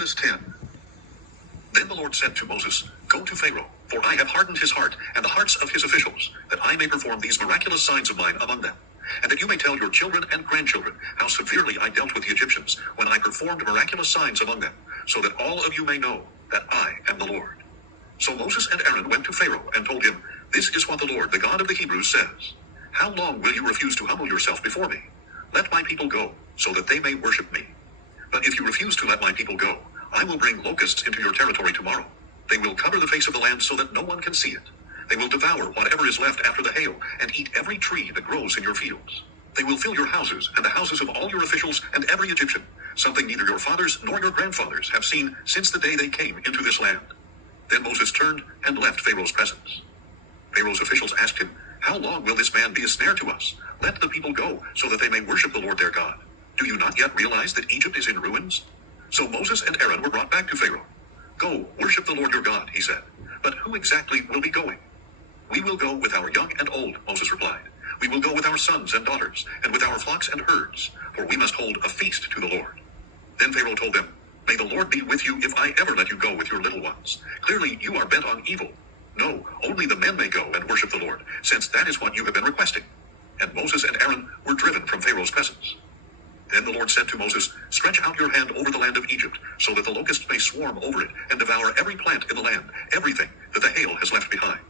Exodus 10. Then the Lord said to Moses, Go to Pharaoh, for I have hardened his heart and the hearts of his officials, that I may perform these miraculous signs of mine among them, and that you may tell your children and grandchildren how severely I dealt with the Egyptians when I performed miraculous signs among them, so that all of you may know that I am the Lord. So Moses and Aaron went to Pharaoh and told him, This is what the Lord, the God of the Hebrews, says. How long will you refuse to humble yourself before me? Let my people go, so that they may worship me. But if you refuse to let my people go, I will bring locusts into your territory tomorrow. They will cover the face of the land so that no one can see it. They will devour whatever is left after the hail, and eat every tree that grows in your fields. They will fill your houses and the houses of all your officials and every Egyptian, something neither your fathers nor your grandfathers have seen since the day they came into this land. Then Moses turned and left Pharaoh's presence. Pharaoh's officials asked him, How long will this man be a snare to us? Let the people go, so that they may worship the Lord their God. Do you not yet realize that Egypt is in ruins? So Moses and Aaron were brought back to Pharaoh. Go, worship the Lord your God, he said. But who exactly will be going? We will go with our young and old, Moses replied. We will go with our sons and daughters, and with our flocks and herds, for we must hold a feast to the Lord. Then Pharaoh told them, May the Lord be with you if I ever let you go with your little ones. Clearly you are bent on evil. No, only the men may go and worship the Lord, since that is what you have been requesting. And Moses and Aaron were driven from Pharaoh's presence. Then the Lord said to Moses, Stretch out your hand over the land of Egypt, so that the locusts may swarm over it and devour every plant in the land, everything that the hail has left behind.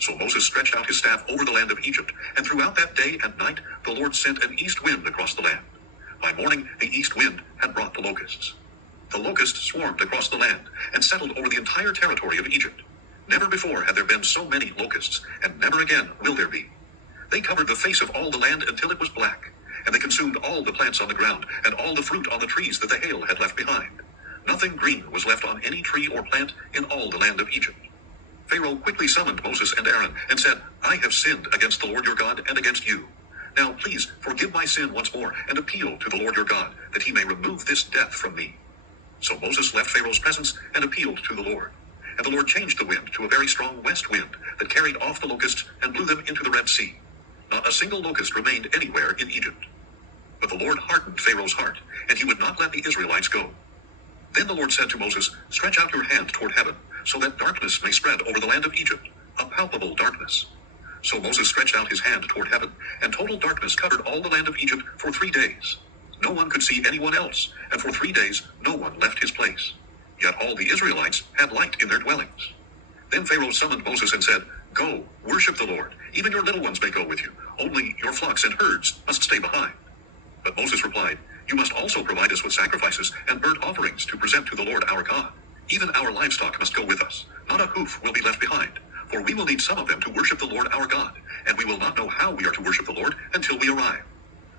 So Moses stretched out his staff over the land of Egypt, and throughout that day and night the Lord sent an east wind across the land. By morning the east wind had brought the locusts. The locusts swarmed across the land and settled over the entire territory of Egypt. Never before had there been so many locusts, and never again will there be. They covered the face of all the land until it was black, and they consumed all the plants on the ground and all the fruit on the trees that the hail had left behind. Nothing green was left on any tree or plant in all the land of Egypt. Pharaoh quickly summoned Moses and Aaron and said, I have sinned against the Lord your God and against you. Now please forgive my sin once more and appeal to the Lord your God, that he may remove this death from me. So Moses left Pharaoh's presence and appealed to the Lord. And the Lord changed the wind to a very strong west wind that carried off the locusts and blew them into the Red Sea. Not a single locust remained anywhere in Egypt. But the Lord hardened Pharaoh's heart, and he would not let the Israelites go. Then the Lord said to Moses, Stretch out your hand toward heaven, so that darkness may spread over the land of Egypt, a palpable darkness. So Moses stretched out his hand toward heaven, and total darkness covered all the land of Egypt for 3 days. No one could see anyone else, and for 3 days no one left his place. Yet all the Israelites had light in their dwellings. Then Pharaoh summoned Moses and said, Go, worship the Lord. Even your little ones may go with you. Only your flocks and herds must stay behind. But Moses replied, You must also provide us with sacrifices and burnt offerings to present to the Lord our God. Even our livestock must go with us. Not a hoof will be left behind, for we will need some of them to worship the Lord our God, and we will not know how we are to worship the Lord until we arrive.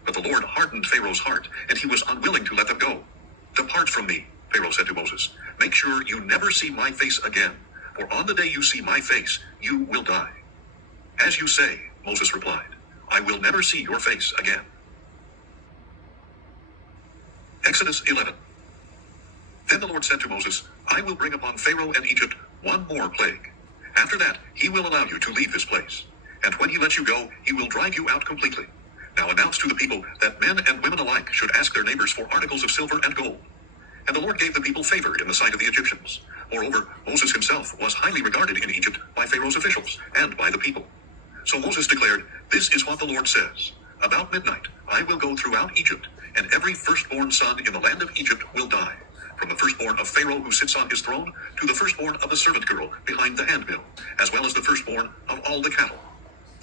But the Lord hardened Pharaoh's heart, and he was unwilling to let them go. Depart from me, Pharaoh said to Moses. Make sure you never see my face again, for on the day you see my face, you will die. As you say, Moses replied, I will never see your face again. Exodus 11. Then the Lord said to Moses, I will bring upon Pharaoh and Egypt one more plague. After that, he will allow you to leave this place. And when he lets you go, he will drive you out completely. Now announce to the people that men and women alike should ask their neighbors for articles of silver and gold. And the Lord gave the people favor in the sight of the Egyptians. Moreover, Moses himself was highly regarded in Egypt by Pharaoh's officials and by the people. So Moses declared, This is what the Lord says. About midnight, I will go throughout Egypt, and every firstborn son in the land of Egypt will die, from the firstborn of Pharaoh who sits on his throne to the firstborn of the servant girl behind the handmill, as well as the firstborn of all the cattle.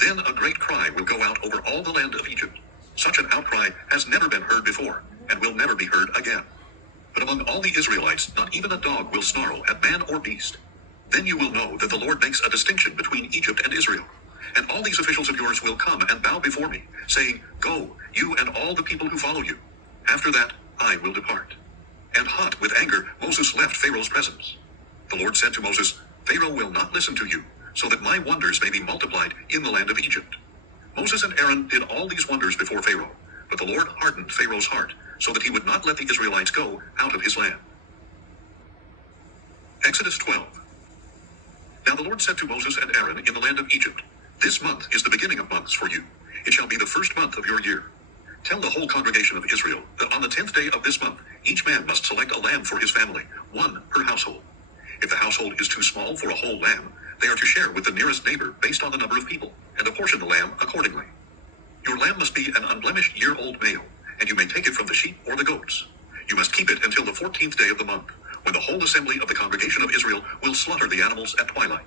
Then a great cry will go out over all the land of Egypt. Such an outcry has never been heard before, and will never be heard again. But among all the Israelites, not even a dog will snarl at man or beast. Then you will know that the Lord makes a distinction between Egypt and Israel. And all these officials of yours will come and bow before me, saying, Go, you and all the people who follow you. After that, I will depart. And hot with anger, Moses left Pharaoh's presence. The Lord said to Moses, Pharaoh will not listen to you, so that my wonders may be multiplied in the land of Egypt. Moses and Aaron did all these wonders before Pharaoh, but the Lord hardened Pharaoh's heart, so that he would not let the Israelites go out of his land. Exodus 12. Now the Lord said to Moses and Aaron in the land of Egypt, This month is the beginning of months for you. It shall be the first month of your year. Tell the whole congregation of Israel that on the 10th day of this month, each man must select a lamb for his family, one per household. If the household is too small for a whole lamb, they are to share with the nearest neighbor based on the number of people, and apportion the lamb accordingly. Your lamb must be an unblemished year-old male, and you may take it from the sheep or the goats. You must keep it until the 14th day of the month, when the whole assembly of the congregation of Israel will slaughter the animals at twilight.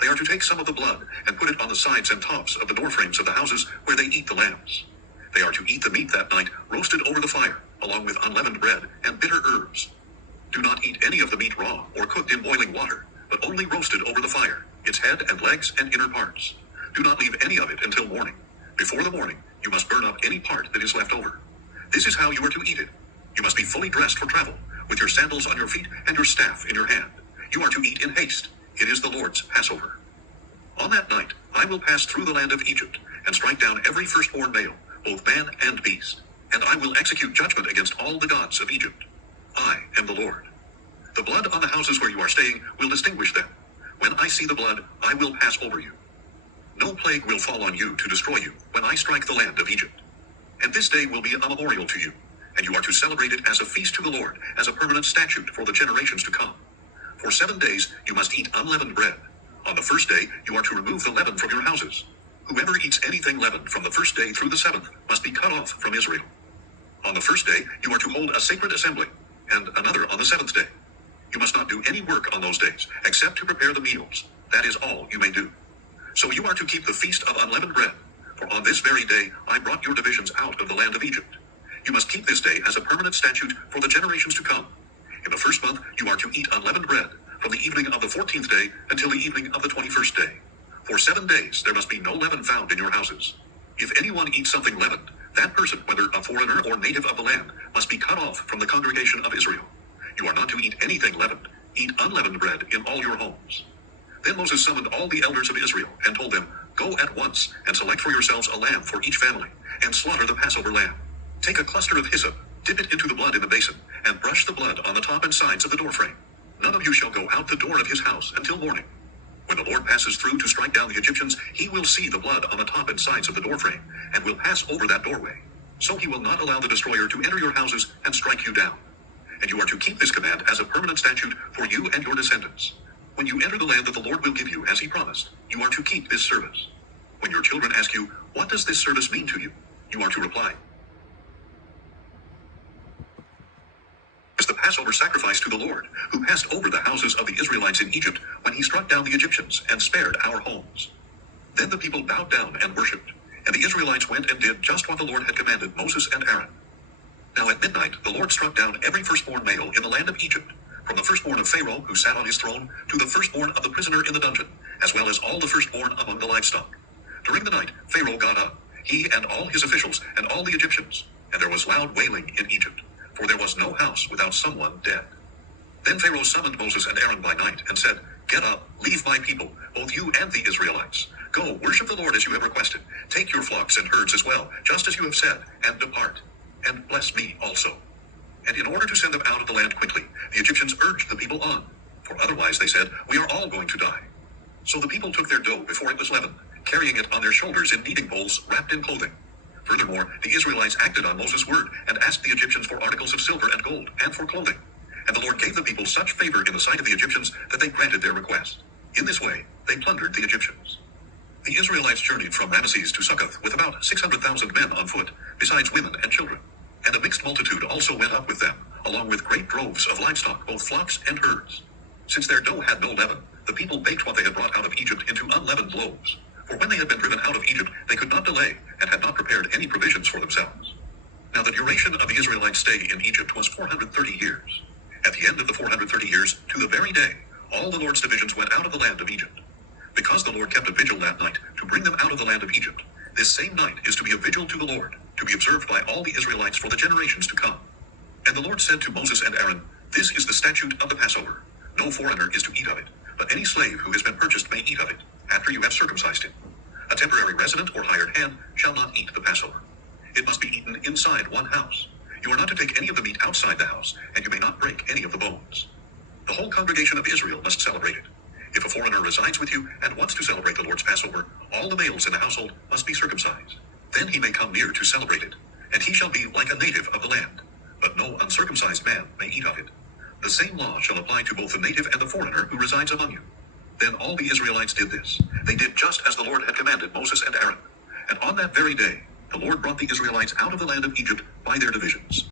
They are to take some of the blood and put it on the sides and tops of the doorframes of the houses where they eat the lambs. They are to eat the meat that night roasted over the fire, along with unleavened bread and bitter herbs. Do not eat any of the meat raw or cooked in boiling water, but only roasted over the fire, its head and legs and inner parts. Do not leave any of it until morning. Before the morning, you must burn up any part that is left over. This is how you are to eat it. You must be fully dressed for travel, with your sandals on your feet and your staff in your hand. You are to eat in haste. It is the Lord's Passover. On that night, I will pass through the land of Egypt, and strike down every firstborn male, both man and beast. And I will execute judgment against all the gods of Egypt. I am the Lord. The blood on the houses where you are staying will distinguish them. When I see the blood, I will pass over you. No plague will fall on you to destroy you when I strike the land of Egypt. And this day will be a memorial to you, and you are to celebrate it as a feast to the Lord, as a permanent statute for the generations to come. For 7 days you must eat unleavened bread. On the first day you are to remove the leaven from your houses. Whoever eats anything leavened from the first day through the 7th must be cut off from Israel. On the first day you are to hold a sacred assembly, and another on the 7th day. You must not do any work on those days, except to prepare the meals. That is all you may do. So you are to keep the feast of unleavened bread, for on this very day I brought your divisions out of the land of Egypt. You must keep this day as a permanent statute for the generations to come. In the first month you are to eat unleavened bread, from the evening of the 14th day until the evening of the 21st day. For 7 days there must be no leaven found in your houses. If anyone eats something leavened, that person, whether a foreigner or native of the land, must be cut off from the congregation of Israel. You are not to eat anything leavened. Eat unleavened bread in all your homes. Then Moses summoned all the elders of Israel and told them, Go at once and select for yourselves a lamb for each family, and slaughter the Passover lamb. Take a cluster of hyssop, dip it into the blood in the basin, and brush the blood on the top and sides of the doorframe. None of you shall go out the door of his house until morning. When the Lord passes through to strike down the Egyptians, he will see the blood on the top and sides of the doorframe, and will pass over that doorway. So he will not allow the destroyer to enter your houses and strike you down. And you are to keep this command as a permanent statute for you and your descendants. When you enter the land that the Lord will give you as he promised, you are to keep this service. When your children ask you, What does this service mean to you? You are to reply, As the Passover sacrifice to the Lord, who passed over the houses of the Israelites in Egypt when he struck down the Egyptians and spared our homes. Then the people bowed down and worshipped, and the Israelites went and did just what the Lord had commanded Moses and Aaron. Now at midnight the Lord struck down every firstborn male in the land of Egypt, from the firstborn of Pharaoh who sat on his throne to the firstborn of the prisoner in the dungeon, as well as all the firstborn among the livestock. During the night Pharaoh got up, he and all his officials and all the Egyptians, and there was loud wailing in Egypt, for there was no house without someone dead. Then Pharaoh summoned Moses and Aaron by night and said, Get up, leave my people, both you and the Israelites. Go, worship the Lord as you have requested. Take your flocks and herds as well, just as you have said, and depart. And bless me also. And in order to send them out of the land quickly, the Egyptians urged the people on, for otherwise they said, We are all going to die. So the people took their dough before it was leavened, carrying it on their shoulders in kneading bowls wrapped in clothing. Furthermore, the Israelites acted on Moses' word and asked the Egyptians for articles of silver and gold and for clothing. And the Lord gave the people such favor in the sight of the Egyptians that they granted their request. In this way, they plundered the Egyptians. The Israelites journeyed from Ramesses to Succoth with about 600,000 men on foot, besides women and children. And a mixed multitude also went up with them, along with great droves of livestock, both flocks and herds. Since their dough had no leaven, the people baked what they had brought out of Egypt into unleavened loaves. For when they had been driven out of Egypt, they could not delay, and had not prepared any provisions for themselves. Now the duration of the Israelites' stay in Egypt was 430 years. At the end of the 430 years, to the very day, all the Lord's divisions went out of the land of Egypt. Because the Lord kept a vigil that night to bring them out of the land of Egypt, this same night is to be a vigil to the Lord, to be observed by all the Israelites for the generations to come. And the Lord said to Moses and Aaron, This is the statute of the Passover. No foreigner is to eat of it, but any slave who has been purchased may eat of it, after you have circumcised him. A temporary resident or hired hand shall not eat the Passover. It must be eaten inside one house. You are not to take any of the meat outside the house, and you may not break any of the bones. The whole congregation of Israel must celebrate it. If a foreigner resides with you and wants to celebrate the Lord's Passover, all the males in the household must be circumcised. Then he may come near to celebrate it. and he shall be like a native of the land, but no uncircumcised man may eat of it. The same law shall apply to both the native and the foreigner who resides among you. Then all the Israelites did this. They did just as the Lord had commanded Moses and Aaron. And on that very day, the Lord brought the Israelites out of the land of Egypt by their divisions.